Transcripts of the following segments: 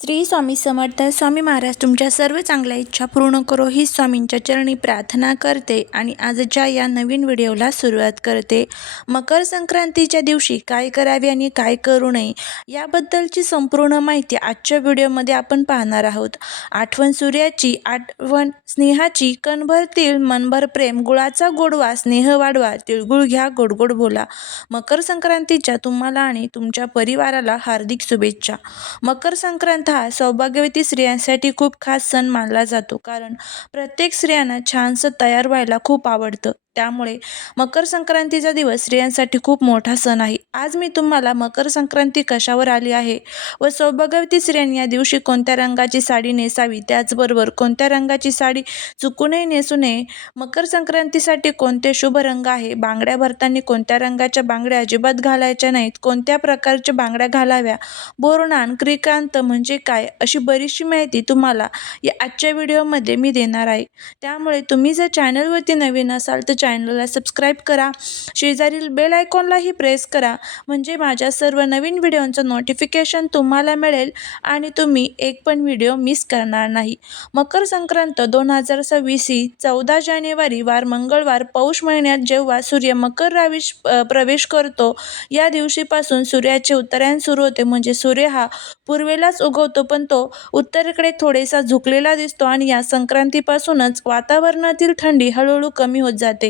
श्री स्वामी समर्थ स्वामी महाराज तुमच्या सर्व चांगल्या इच्छा पूर्ण करो ही स्वामींच्या चरणी प्रार्थना करते आणि आजच्या या नवीन व्हिडिओला सुरुवात करते मकर संक्रांतीच्या दिवशी काय करावे आणि काय करू नये याबद्दलची संपूर्ण माहिती आजच्या व्हिडिओमध्ये आपण पाहणार आहोत. आठवण सूर्याची आठवण स्नेहाची कणभरतील मनभर प्रेम गुळाचा गोडवा स्नेह वाढवा तिळगुळ घ्या गोडगोड बोला. मकर संक्रांतीच्या तुम्हाला आणि तुमच्या परिवाराला हार्दिक शुभेच्छा. मकर संक्रांत हा सौभाग्यवती स्त्रियांसाठी खूप खास सण मानला जातो. कारण प्रत्येक स्त्रियांना छानसं तयार व्हायला खूप आवडतं. त्यामुळे मकर संक्रांतीचा दिवस स्त्रियांसाठी खूप मोठा सण आहे. आज मी तुम्हाला मकर संक्रांती कशावर आली आहे व सौभाग्यवती स्त्रियांनी या दिवशी कोणत्या रंगाची साडी नेसावी? त्याचबरोबर कोणत्या रंगाची साडी चुकूनही नेसू नये? मकर संक्रांतीसाठी कोणते शुभ रंग आहे? बांगड्या भरताना कोणत्या रंगाच्या बांगड्या अजिबात घालायच्या नाहीत? कोणत्या प्रकारच्या बांगड्या घालाव्या? बोरणान क्रिकांत म्हणजे काय? अशी बरीचशी माहिती तुम्हाला या आजच्या व्हिडिओमध्ये मी देणार आहे. त्यामुळे तुम्ही जर चॅनलवरती नवीन असाल तर चॅनलला सबस्क्राईब करा. शेजारील बेल आयकॉनलाही प्रेस करा. म्हणजे माझ्या सर्व नवीन व्हिडिओंचं नोटिफिकेशन तुम्हाला मिळेल आणि तुम्ही एक पण व्हिडिओ मिस करणार नाही. मकर संक्रांत दोन हजार सव्वीस ही चौदा जानेवारी वार मंगळवार पौष महिन्यात जेव्हा सूर्य मकर रावीश प्रवेश करतो या दिवशीपासून सूर्याचे उत्तरायण सुरू होते. म्हणजे सूर्य हा पूर्वेलाच उगवतो पण तो उत्तरेकडे थोडेसा झुकलेला दिसतो आणि या संक्रांतीपासूनच वातावरणातील थंडी हळूहळू कमी होत जाते.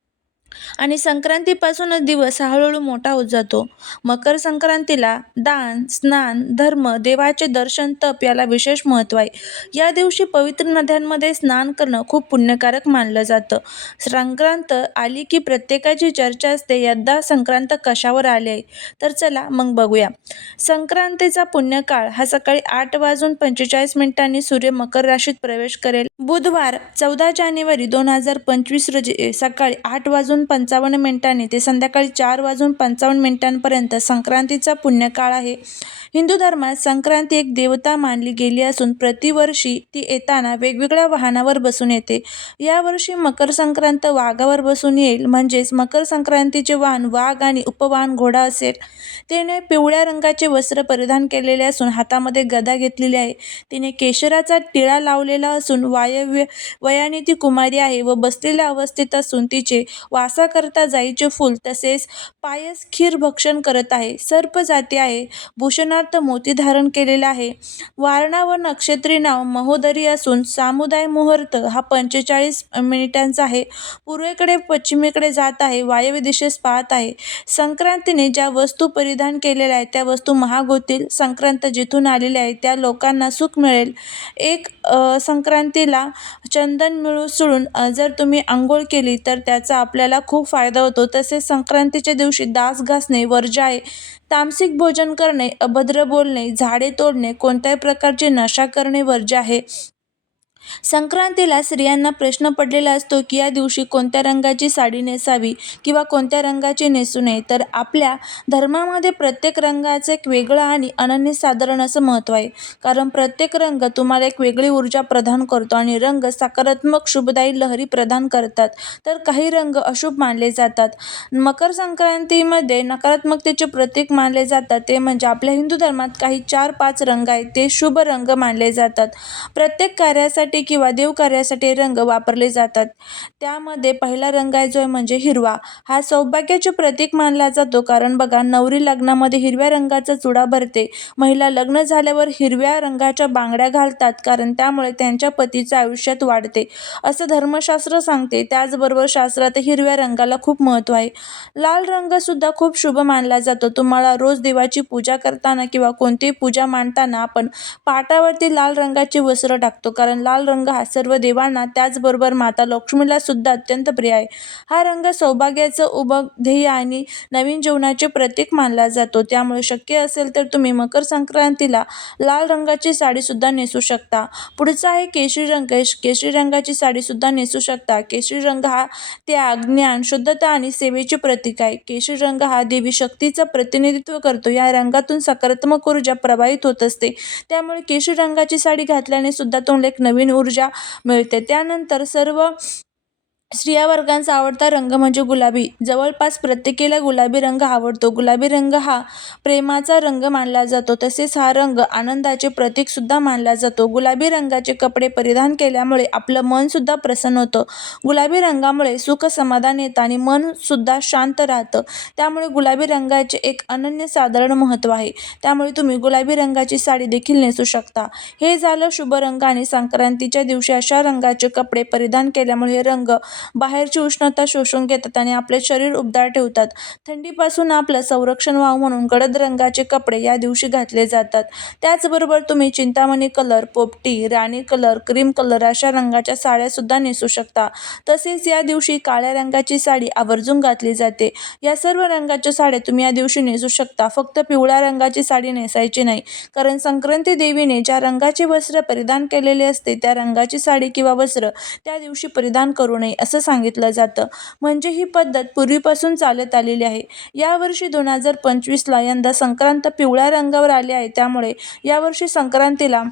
आणि संक्रांतीपासूनच दिवस हळूहळू मोठा होत जातो. मकर संक्रांतीला दान स्नान धर्म देवाचे दर्शन तप याला विशेष महत्त्व आहे. या दिवशी पवित्र नद्यांमध्ये स्नान करणं खूप पुण्यकारक मानलं जातं. संक्रांत आली की प्रत्येकाची चर्चा असते यदा संक्रांत कशावर आली आहे? तर चला मग बघूया. संक्रांतीचा पुण्यकाळ हा सकाळी आठ वाजून पंचेचाळीस मिनिटांनी सूर्य मकर राशीत प्रवेश करेल. बुधवार चौदा जानेवारी दोन हजार पंचवीस रोजी सकाळी आठ वाजून पंचावन्न मिनिटांनी ते संध्याकाळी चार वाजून पंचावन्न मिनिटांपर्यंत संक्रांतीचा पुण्यकाळ आहे. हिंदू धर्मात संक्रांती एक देवता मानली गेली असून प्रतिवर्षी ती येताना वेगवेगळ्या वाहनावर बसून येते. यावर्षी मकर संक्रांत वाघावर बसून येईल. म्हणजेच मकर संक्रांतीचे वाहन वाघ आणि उपवाहन घोडा असेल. तिने पिवळ्या रंगाचे वस्त्र परिधान केलेले असून हातामध्ये गदा घेतलेली आहे. तिने केशराचा टिळा लावलेला असून वायव्य वयाने ती कुमारी आहे व बसलेल्या अवस्थेत असून तिचे वास वासाकरता जाईचे फूल तसेच पायस खीर भक्षण करत आहे. सर्प जाती आहे. भूषणार्थ मोती धारण केलेला आहे. वारणा व नक्षत्री नाव महोदरी असून सामुदाय मुहूर्त हा पंचेचाळीस मिनिटांचा आहे. पूर्वेकडे पश्चिमेकडे जात आहे. वायव्य दिशेस पाहत आहे. संक्रांतीने ज्या वस्तू परिधान केलेल्या आहेत त्या वस्तू महाग होतील संक्रांत जिथून आलेल्या आहे त्या लोकांना सुख मिळेल. एक संक्रांतीला चंदन मिळू सोडून जर तुम्ही आंघोळ केली तर त्याचा आपल्याला खूप फायदा होतो. तसेच संक्रांतीच्या दिवशी दास घासणे वर्ज आहे तामसिक भोजन करणे अभद्र बोलणे झाडे तोडणे कोणत्याही प्रकारची नशा करणे वर्ज्य आहे. संक्रांतीला स्त्रियांना प्रश्न पडलेला असतो की या दिवशी कोणत्या रंगाची साडी नेसावी किंवा कोणत्या रंगाची नेसू नये. तर आपल्या धर्मामध्ये प्रत्येक रंगाचं एक वेगळं आणि अनन्यसाधारण असं महत्त्व आहे. कारण प्रत्येक रंग तुम्हाला एक वेगळी ऊर्जा प्रदान करतो आणि रंग सकारात्मक शुभदायी लहरी प्रदान करतात. तर काही रंग अशुभ मानले जातात. मकर संक्रांतीमध्ये नकारात्मकतेचे प्रतीक मानले जातात. ते म्हणजे आपल्या हिंदू धर्मात काही चार पाच रंग आहेत. ते शुभ रंग मानले जातात. प्रत्येक कार्यासाठी किंवा देवकार्यासाठी रंग वापरले जातात. त्यामध्ये पहिला रंग आहे जो आहे म्हणजे हिरवा. हा सौभाग्याचे प्रतीक मानला जातो कारण बघा नवरी लग्नामध्ये हिरव्या रंगाचा चुडा भरते. महिला लग्न झाल्यावर हिरव्या रंगाच्या बांगड्या घालतात कारण त्यामुळे त्यांच्या पतीचं आयुष्यात वाढते. असं धर्मशास्त्र सांगते. त्याचबरोबर शास्त्रात हिरव्या रंगाला खूप महत्त्व आहे. लाल रंगसुद्धा खूप शुभ मानला जातो. तुम्हाला रोज देवाची पूजा करताना किंवा कोणतीही पूजा मांडताना आपण पाटावरती लाल रंगाचे वस्त्र टाकतो कारण लाल रंग हा सर्व देवांना त्याचबरोबर माता लक्ष्मीला सुद्धा अत्यंत प्रिय आहे. हा रंग सौभाग्याचं उभं ध्येय आणि नवीन जीवनाचे प्रतीक मानला जातो. त्यामुळे शक्य असेल तर तुम्ही मकर संक्रांतीला लाल रंगाची साडीसुद्धा नेसू शकता. पुढचा आहे केशरी रंग. केशरी रंगाची साडीसुद्धा नेसू शकता. केशरी रंग हा त्याग ज्ञान शुद्धता आणि सेवेचे प्रतीक आहे. केशरी रंग हा देवी शक्तीचं प्रतिनिधित्व करतो. या रंगातून सकारात्मक ऊर्जा प्रवाहित होत असते. त्यामुळे केशरी रंगाची साडी घातल्याने सुद्धा तुम्हाला एक नवीन ऊर्जा मिळते. त्यानंतर सर्व स्त्रिया वर्गांचा आवडता रंग म्हणजे गुलाबी. जवळपास प्रत्येकीला गुलाबी रंग आवडतो. गुलाबी रंग हा प्रेमाचा रंग मानला जातो. तसेच हा रंग आनंदाचे प्रतीक सुद्धा मानला जातो. गुलाबी रंगाचे कपडे परिधान केल्यामुळे आपलं मन सुद्धा प्रसन्न होतं. गुलाबी रंगामुळे सुख समाधान येतं आणि मन सुद्धा शांत राहतं. त्यामुळे गुलाबी रंगाचे एक अनन्यसाधारण महत्त्व आहे. त्यामुळे तुम्ही गुलाबी रंगाची साडी देखील नेसू शकता. हे झालं शुभ रंग आणि संक्रांतीच्या दिवशी अशा रंगाचे कपडे परिधान केल्यामुळे हे रंग बाहेरची उष्णता शोषून घेतात आणि आपले शरीर उबदार ठेवतात. थंडीपासून आपलं संरक्षण व्हावं म्हणून गडद रंगाचे कपडे या दिवशी घातले जातात. त्याचबरोबर तुम्ही चिंतामणी कलर पोपटी राणी कलर क्रीम कलर अशा रंगाच्या साड्यासुद्धा नेसू शकता. तसेच या दिवशी काळ्या रंगाची साडी आवर्जून घातली जाते. या सर्व रंगाच्या साड्या तुम्ही या दिवशी नेसू शकता. फक्त पिवळ्या रंगाची साडी नेसायची नाही. कारण संक्रांती देवीने ज्या रंगाचे वस्त्र परिधान केलेले असते त्या रंगाची साडी किंवा वस्त्र त्या दिवशी परिधान करू नये असं सांगितलं जातं. म्हणजे ही पद्धत पूर्वीपासून चालत आलेली आहे. यावर्षी दोन हजार पंचवीसला यंदा संक्रांत पिवळ्या रंगावर आली आहे. त्यामुळे यावर्षी संक्रांतीला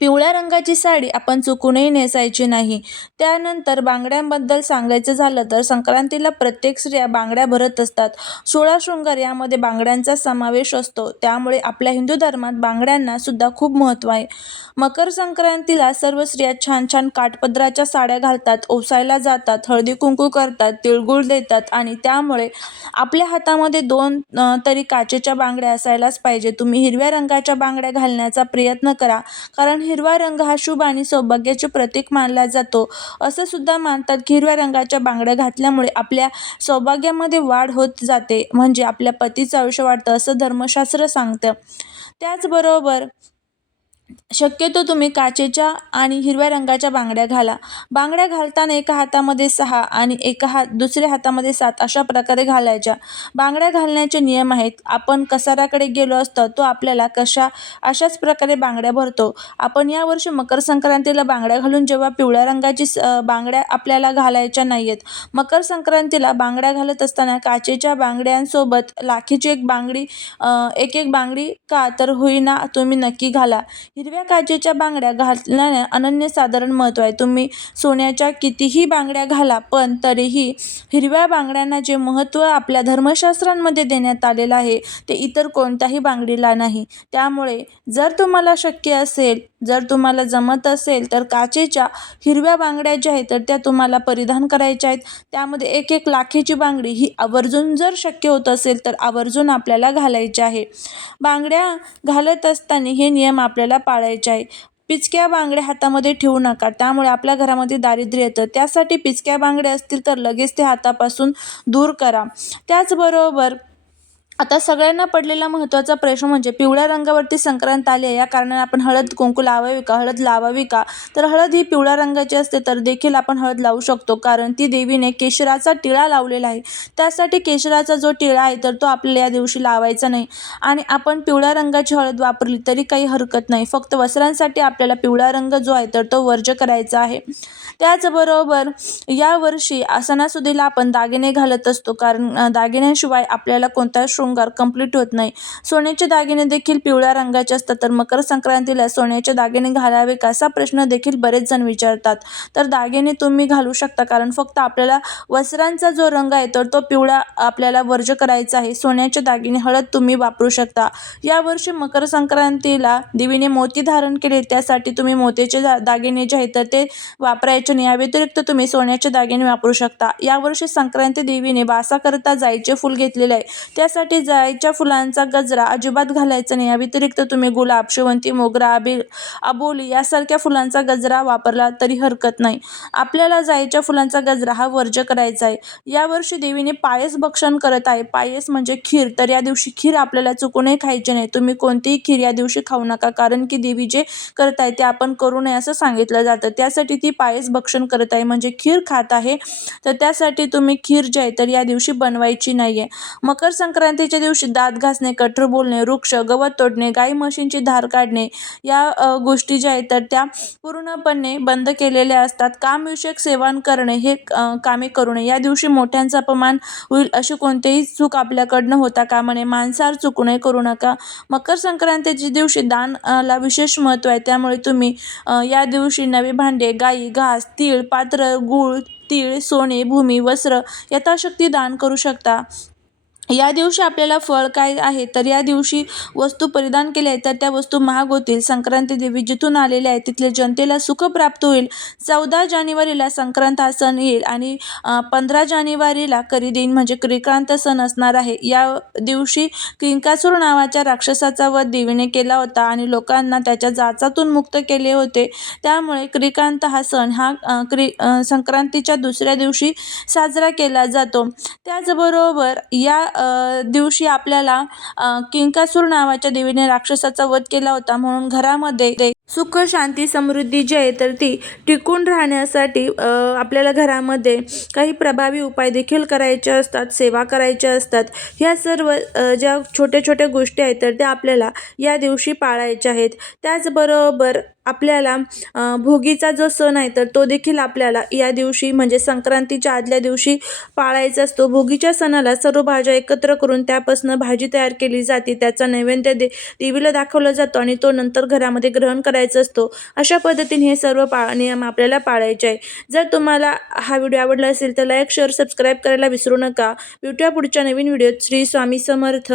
पिवळ्या रंगाची साडी आपण चुकूनही नेसायची नाही. त्यानंतर बांगड्यांबद्दल सांगायचं झालं तर संक्रांतीला प्रत्येक स्त्रिया बांगड्या भरत असतात. सोळा शृंगार यामध्ये बांगड्यांचा समावेश असतो. त्यामुळे आपल्या हिंदू धर्मात बांगड्यांना सुद्धा खूप महत्त्व आहे. मकर संक्रांतीला सर्व स्त्रिया छान छान काठपदराच्या साड्या घालतात ओसायला जातात हळदी कुंकू करतात तिळगुळ देतात आणि त्यामुळे आपल्या हातामध्ये दोन तरी काचेच्या बांगड्या असायलाच पाहिजे. तुम्ही हिरव्या रंगाच्या बांगड्या घालण्याचा प्रयत्न करा. कारण हिरवा रंग हा शुभ आणि सौभाग्याचे प्रतीक मानला जातो. असं सुद्धा मानतात की हिरव्या रंगाच्या बांगड्या घातल्यामुळे आपल्या सौभाग्यामध्ये वाढ होत जाते. म्हणजे आपल्या पतीचं आयुष्य वाढतं असं धर्मशास्त्र सांगतं. त्याचबरोबर शक्यतो तुम्ही काचेच्या आणि हिरव्या रंगाच्या बांगड्या घाला. बांगड्या घालताना एका हातामध्ये सहा आणि एका हात दुसऱ्या हातामध्ये सात अशा प्रकारे घालायच्या. बांगड्या घालण्याचे नियम आहेत आपण कसाऱ्याकडे गेलो असतो तो आपल्याला कशा अशाच प्रकारे बांगड्या भरतो. आपण यावर्षी मकर संक्रांतीला बांगड्या घालून जेव्हा पिवळ्या रंगाची बांगड्या आपल्याला घालायच्या नाही आहेत मकर संक्रांतीला बांगड्या घालत असताना काचेच्या बांगड्यांसोबत लाखीची एक बांगडी एक एक बांगडी का तर होईना तुम्ही नक्की घाला. हिरव्या काचेच्या बांगड्या घालण्याने अनन्यसाधारण महत्त्व आहे. तुम्ही सोन्याच्या कितीही बांगड्या घाला पण तरीही हिरव्या बांगड्यांना जे महत्त्व आपल्या धर्मशास्त्रांमध्ये देण्यात आलेलं आहे ते इतर कोणत्याही बांगडीला नाही. त्यामुळे जर तुम्हाला शक्य असेल जर तुम्हाला जमत असेल तर काचेच्या हिरव्या बांगड्या ज्या आहेत तर त्या तुम्हाला परिधान करायच्या आहेत. त्यामध्ये एक एक लाखेची बांगडी ही आवर्जून जर शक्य होत असेल तर आवर्जून आपल्याला घालायची आहे. बांगड्या घालत असताना हे नियम आपल्याला पाळायचे आहे. पिचक्या बांगड्या हातामध्ये ठेवू नका. त्यामुळे आपल्या घरामध्ये दारिद्र्य येतं. त्यासाठी पिचक्या बांगड्या असतील तर लगेच ते हातापासून दूर करा. त्याचबरोबर आता सगळ्यांना पडलेला महत्त्वाचा प्रश्न म्हणजे पिवळ्या रंगावरती संक्रांत आली आहे. या कारणाने आपण हळद कुंकू लावावी का? हळद लावावी का? तर हळद ही पिवळ्या रंगाची असते तर देखील आपण हळद लावू शकतो कारण ती देवीने केशराचा टिळा लावलेला आहे. त्यासाठी केशराचा जो टिळा आहे तर तो आपल्याला या दिवशी लावायचा नाही. आणि आपण पिवळ्या रंगाची हळद वापरली तरी काही हरकत नाही. फक्त वस्त्रांसाठी आपल्याला पिवळा रंग जो आहे तर तो वर्ज करायचा आहे. त्याचबरोबर यावर्षी सणासुदीला आपण दागिने घालत असतो कारण दागिन्यांशिवाय आपल्याला कोणता शृंगार कंप्लीट होत नाही. सोन्याचे दागिने देखील पिवळ्या रंगाचे असतात तर मकर संक्रांतीला सोन्याचे दागिने घालावे का? असा प्रश्न देखील बरेच जण विचारतात. तर दागिने तुम्ही घालू शकता कारण फक्त आपल्याला वस्त्रांचा जो रंग आहे तर तो पिवळा आपल्याला वर्ज करायचा आहे. सोन्याचे दागिने हळद तुम्ही वापरू शकता. यावर्षी मकर संक्रांतीला देवीने मोती धारण केले त्यासाठी तुम्ही मोत्याचे दागिने जे आहेत तर ते वापरायचे नाही. या व्यतिरिक्त तुम्ही सोन्याचे दागिने वापरू शकता. यावर्षी संक्रांती देवीने वासाकरता जायचे फूल घेतलेले आहे. त्यासाठी जायच्या फुलांचा गजरा अजिबात घालायचा नाही. या व्यतिरिक्त तुम्ही गुलाब शेवंती मोगरा अबी अबोली यासारख्या फुलांचा गजरा वापरला तरी हरकत नाही. आपल्याला जायच्या फुलांचा गजरा हा वर्ज करायचा आहे. यावर्षी देवीने पायस भक्षण करत आहे. पायस म्हणजे खीर. तर या दिवशी खीर आपल्याला चुकूनही खायची नाही. तुम्ही कोणतीही खीर या दिवशी खाऊ नका. कारण की देवी जे करत आहे ते आपण करू नये असं सांगितलं जातं. त्यासाठी ती पायस भक्षण करत आहे. म्हणजे खीर खात आहे. तर त्यासाठी तुम्ही खीर जे आहे तर या दिवशी बनवायची नाही आहे मकर संक्रांती संक्रांतीच्या दिवशी दात घासणे कठोर बोलणे वृक्ष गवत तोडणे गाई म्हशींची धार काढणे या गोष्टी ज्या आहेत तर त्या पूर्णपणे बंद केलेल्या असतात. कामविषयक सेवन करणे हे कामे करू नये. या दिवशी मोठ्यांचा अपमान होईल अशी कोणतीही चूक आपल्याकडनं होता कामा नये. मांसाहार चुकू नये करू नका. मकर संक्रांतीच्या दिवशी दान ला विशेष महत्त्व आहे. त्यामुळे तुम्ही या दिवशी नवे भांडे गाई घास तीळ पात्र गूळ तीळ सोने भूमी वस्त्र यथाशक्ती दान करू शकता. या दिवशी आपल्याला फळ काय आहे? तर या दिवशी वस्तू परिधान केल्या आहेत तर त्या वस्तू महाग होतील. संक्रांती देवी जिथून आलेल्या आहेत तिथले जनतेला सुख प्राप्त होईल. चौदा जानेवारीला संक्रांत हा सण येईल आणि पंधरा जानेवारीला करी म्हणजे क्रिकांत सण असणार आहे. या दिवशी किंकासूर नावाच्या राक्षसाचा वध देवीने केला होता आणि लोकांना त्याच्या जाचातून मुक्त केले होते. त्यामुळे क्रिकांत हा सण हा क्रि संक्रांतीच्या दुसऱ्या दिवशी साजरा केला जातो. त्याचबरोबर या दिवशी आपल्याला किंकासूर नावाच्या देवीने राक्षसाचा वध केला होता. म्हणून घरामध्ये ते सुख शांती समृद्धी जी आहे तर ती टिकून राहण्यासाठी आपल्याला घरामध्ये काही प्रभावी उपाय देखील करायचे असतात सेवा करायच्या असतात. ह्या सर्व ज्या छोट्या छोट्या गोष्टी आहेत तर त्या आपल्याला या दिवशी पाळायच्या आहेत. त्याचबरोबर आपल्याला भोगीचा जो सण आहे तर तो देखील आपल्याला या दिवशी म्हणजे संक्रांतीच्या आदल्या दिवशी पाळायचा असतो. भोगीच्या सणाला सर्व भाज्या एकत्र करून त्यापासून भाजी तयार केली जाते. त्याचा नैवेद्य दे देवीला दाखवला जातो आणि तो नंतर घरामध्ये ग्रहण करायचा असतो. अशा पद्धतीने हे सर्व पा नियम आपल्याला पाळायचे आहे जर तुम्हाला हा व्हिडिओ आवडला असेल तर लाईक शेअर सबस्क्राईब करायला विसरू नका. भेटूया पुढच्या नवीन व्हिडिओत. श्री स्वामी समर्थ.